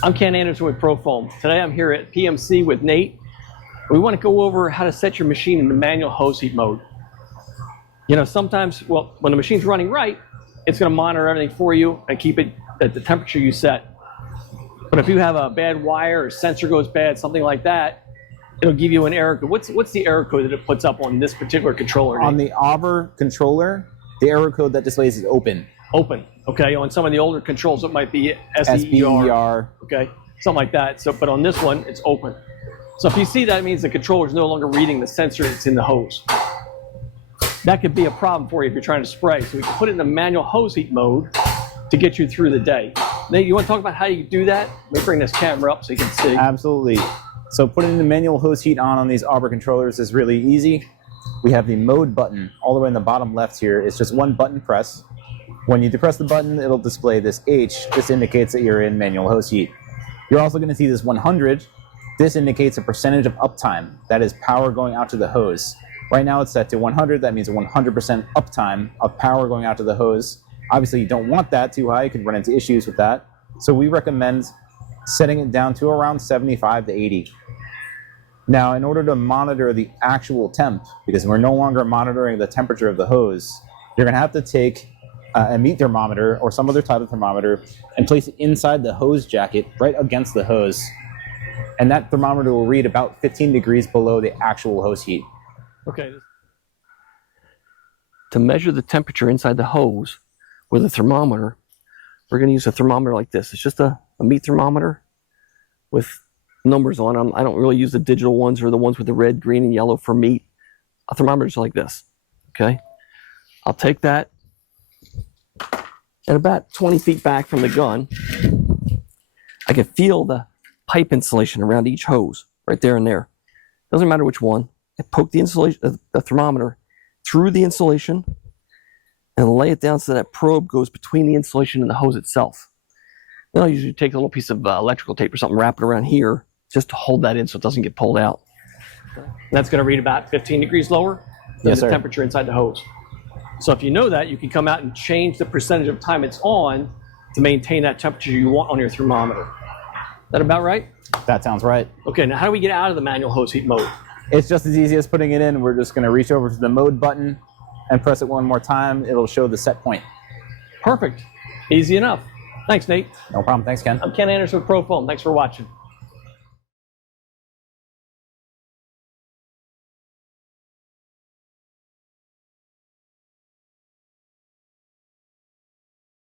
I'm Ken Anderson with Profoam. Today I'm here at PMC with Nate. We want to go over how to set your machine in the manual hose heat mode. You know, sometimes, well, when the machine's running right, it's going to monitor everything for you and keep it at the temperature you set. But if you have a bad wire or sensor goes bad, something like that, it'll give you an error code. What's the error code that it puts up on this particular controller, Nate? On the Auber controller, the error code that displays is open. Open. Okay, on some of the older controls, it might be SEER. SBER. Okay, something like that. So, but on this one, it's open. So if you see that, it means the controller is no longer reading the sensor that's in the hose. That could be a problem for you if you're trying to spray. So we can put it in the manual hose heat mode to get you through the day. Nate, you want to talk about how you do that? Let me bring this camera up so you can see. Absolutely. So putting the manual hose heat on these Auber controllers is really easy. We have the mode button all the way in the bottom left here. It's just one button press. When you depress the button, it'll display this H. This indicates that you're in manual hose heat. You're also going to see this 100. This indicates a percentage of uptime. That is power going out to the hose. Right now it's set to 100. That means 100% uptime of power going out to the hose. Obviously, you don't want that too high. You can run into issues with that. So we recommend setting it down to around 75 to 80. Now, in order to monitor the actual temp, because we're no longer monitoring the temperature of the hose, you're going to have to take a meat thermometer or some other type of thermometer and place it inside the hose jacket right against the hose. And that thermometer will read about 15 degrees below the actual hose heat. Okay. To measure the temperature inside the hose with a thermometer, we're going to use a thermometer like this. It's just a meat thermometer with numbers on them. I don't really use the digital ones or the ones with the red, green, and yellow for meat. A thermometer is like this. Okay. I'll take that. And about 20 feet back from the gun, I can feel the pipe insulation around each hose, right there and there. Doesn't matter which one. I poke the insulation, the thermometer through the insulation and lay it down so that probe goes between the insulation and the hose itself. Then I'll usually take a little piece of electrical tape or something, wrap it around here just to hold that in so it doesn't get pulled out. And that's going to read about 15 degrees lower than the temperature inside the hose. So if you know that, you can come out and change the percentage of time it's on to maintain that temperature you want on your thermometer. That about right? That sounds right. Okay, now how do we get out of the manual hose heat mode? It's just as easy as putting it in. We're just going to reach over to the mode button and press it one more time. It'll show the set point. Perfect. Easy enough. Thanks, Nate. No problem. Thanks, Ken. I'm Ken Anderson with Profoam. Thanks for watching.